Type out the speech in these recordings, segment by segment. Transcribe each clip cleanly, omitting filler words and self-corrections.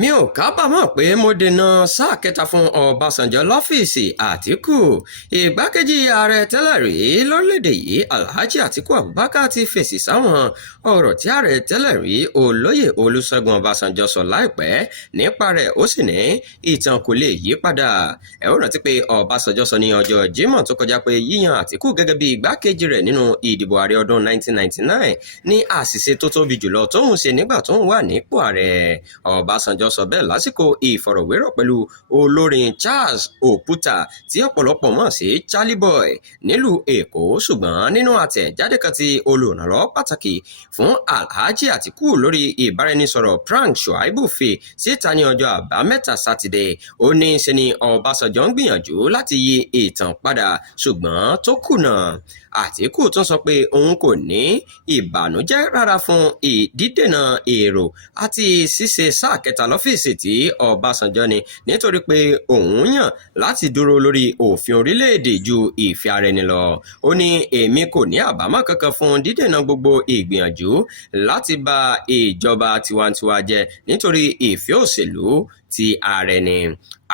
mi ò kábàámọ̀ pé mo dènà sáà kẹta fún Ọbásanjọ́ lọ́fíìsì Àtíkù. Ìgbákejì ààrẹ tẹ́lẹ̀ rí lórílẹ̀‐èdè yìí Alhaji Atiku Abubakar ti fèsì sáwọn ọ̀rọ̀ tí ààrẹ tẹ́lẹ̀ rí olóyè Olúṣẹ́gun Ọbásanjọ́ sọ láìpẹ́ nípa rẹ̀. Ó sì ní ìtàn kò lè yí padà. Ẹ ó rántí pé Ọbásanjọ́ sọ ní ọjọ́ Jímọ̀ tó kọjá pé yíyan Àtíkù gẹ́gẹ́ bí ìgbákejì rẹ̀ nínú ìdìbò ààrẹ ọdún 1999 ní àṣìṣe tó tóbi jùlọ tóun ṣe nígbà tóun wà nípò ààrẹ. Ọbásanjọ́ sọ bẹ́ẹ̀ lásìkò ìfọ̀rọ̀wérọ̀ pẹ̀lú olórin Charles Òkúta tí ọ̀pọ̀lọpọ̀ mọ̀ sí Charlie Boy nílùú Èkó. Ṣùgbọ́n nínú àtẹ̀jáde kan tí olùrànlọ́wọ́ pàtàkì fún Alhaji Atiku lórí ìbáraẹnisọ̀rọ̀ Frank Shuaibu fi síta ní ọjọ́ àbámẹ́ta Sátidé, ó ní ṣe ni Ọbásanjọ́ ń gbìyànjú láti yí ìtàn padà ṣùgbọ́n tó kùnà. Àtíkù tún sọ pé òun kò ní ìbànújẹ́ rárá fún dídènà èrò àti ṣíṣe sáà kẹta lọ́fíìsì tí Ọbásanjọ́ ní nítorí pé òun yàn láti dúró lórí òfin orílẹ̀-èdè ju ìfẹ́ ara ẹni lọ. Ó ní èmi kò ní àbámọ̀ kankan fún dídènà gbogbo ìgbìyànjú láti bà ìjọba tiwantiwa jẹ́ nítorí ìfẹ́ òṣèlú ti ara ẹni.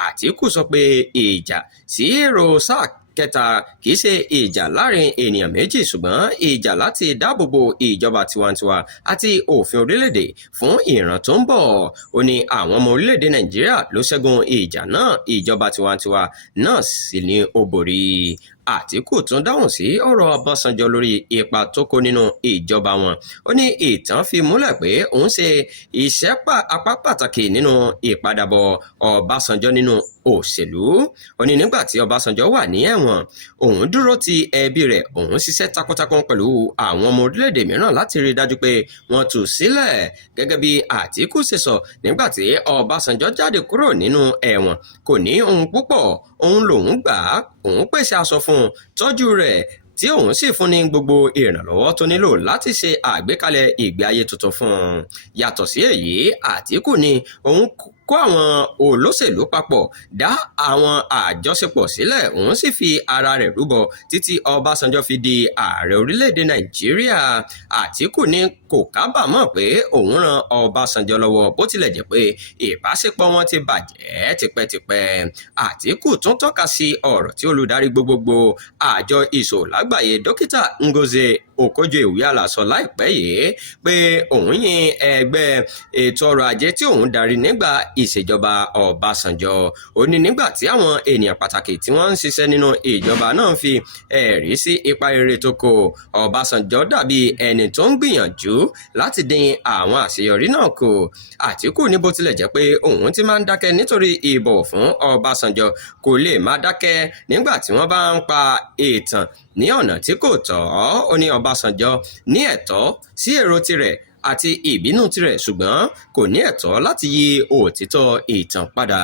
Àtíkù sọ pé ìjà sí èrò sáà kẹta kìí ṣe ìjà láàrin ènìyàn méjì ṣùgbọ́n ìjà láti dáàbòbò ìjọba tiwantiwa àti òfin orílẹ̀-èdè fún ìran tó ń bọ̀. Ó ní àwọn ọmọ orílẹ̀-èdè Nàìjíríà ló ṣẹ́gun ìjà náà, ìjọba tiwantiwa náà sì ni ó borí. Àtíkù tún dáhùn sí ọ̀rọ̀ Ọbásanjọ́ lórí ipa tó kó nínú ìjọba wọn. Ó ní ìtàn fi múlẹ̀ pé òun ṣe iṣẹ́ apá pàtàkì nínú ìpadàbọ̀ Ọbásanjọ́ nínú òṣèlú. Ó ní nígbà tí Ọbásanjọ́ wà ní ẹ̀wọ̀n, òun dúró ti ẹbí rẹ̀, òun ṣiṣẹ́ takuntakun pẹ̀lú àwọn ọmọ orílẹ̀-èdè mìíràn láti rí i dájú pé wọ́n tú sílẹ̀. Gẹ́gẹ́ bí Àtíkù ṣe sọ, nígbà tí Ọbásanjọ́ jáde kúrò nínú ẹ̀wọ̀n, kò ní ohun púpọ̀, òun lòun gbà á, òun pèsè aṣọ fún un, tọ́jú rẹ̀ tí òun sì fún ní gbogbo ìrànlọ́wọ́ tó nílò láti ṣe àgbékalẹ̀ ìgbé ayé tuntun fún un. Yàtọ̀ sí èyí, Àtíkù ní òun kó àwọn olóṣèlú papọ̀, dá àwọn àjọṣepọ̀ sílẹ̀, òun sì fi ara rẹ̀ rúbọ títí Ọbásanjọ́ fi di ààrẹ orílẹ̀-èdè Nàìjíríà. Àtíkù ní kò kábàámọ̀ pé òun ran Ọbásanjọ́ lọ́wọ́ bó tilẹ̀ jẹ́ pé ìbáṣepọ̀ wọn ti bàjẹ́ tipẹ́tipẹ́. Àtíkù tún tọ́ka sí ọ̀rọ̀ tí olùdarí gbogbogbò àjọ ìṣòwò lágbàáyé dókítà Ngozi Okonjo-Iweala sọ láìpẹ́ yìí pé òun yin ẹgbẹ́ ètò ọrọ̀ ajé tí òun darí nígbà ìṣèjọba Ọbásanjọ́. Ó ní nígbà tí àwọn ènìyàn pàtàkì tí wọ́n ń ṣiṣẹ́ nínú ìjọba náà fi ẹ̀rí sí ipa rere tó kó, Ọbásanjọ́ dàbí ẹni tó ń gbìyànjú láti dín àwọn àṣeyọrí náà kù. Àtíkù ní bó tilẹ̀ jẹ́ pé òun ti máa ń dákẹ́ nítorí ìbọ̀wọ̀ fún Ọbásanjọ́, kò lè máa dákẹ́ nígbà tí wọ́n bá ń pa ìtàn ní ọ̀nà tí kò tọ́. Ó ní Ọbásanjọ́ ní ẹ̀tọ́ sí èrò tirẹ̀ àti ìbínú tirẹ̀ ṣùgbọ́n kò ní ẹ̀tọ́ láti yí òtítọ́ ìtàn padà.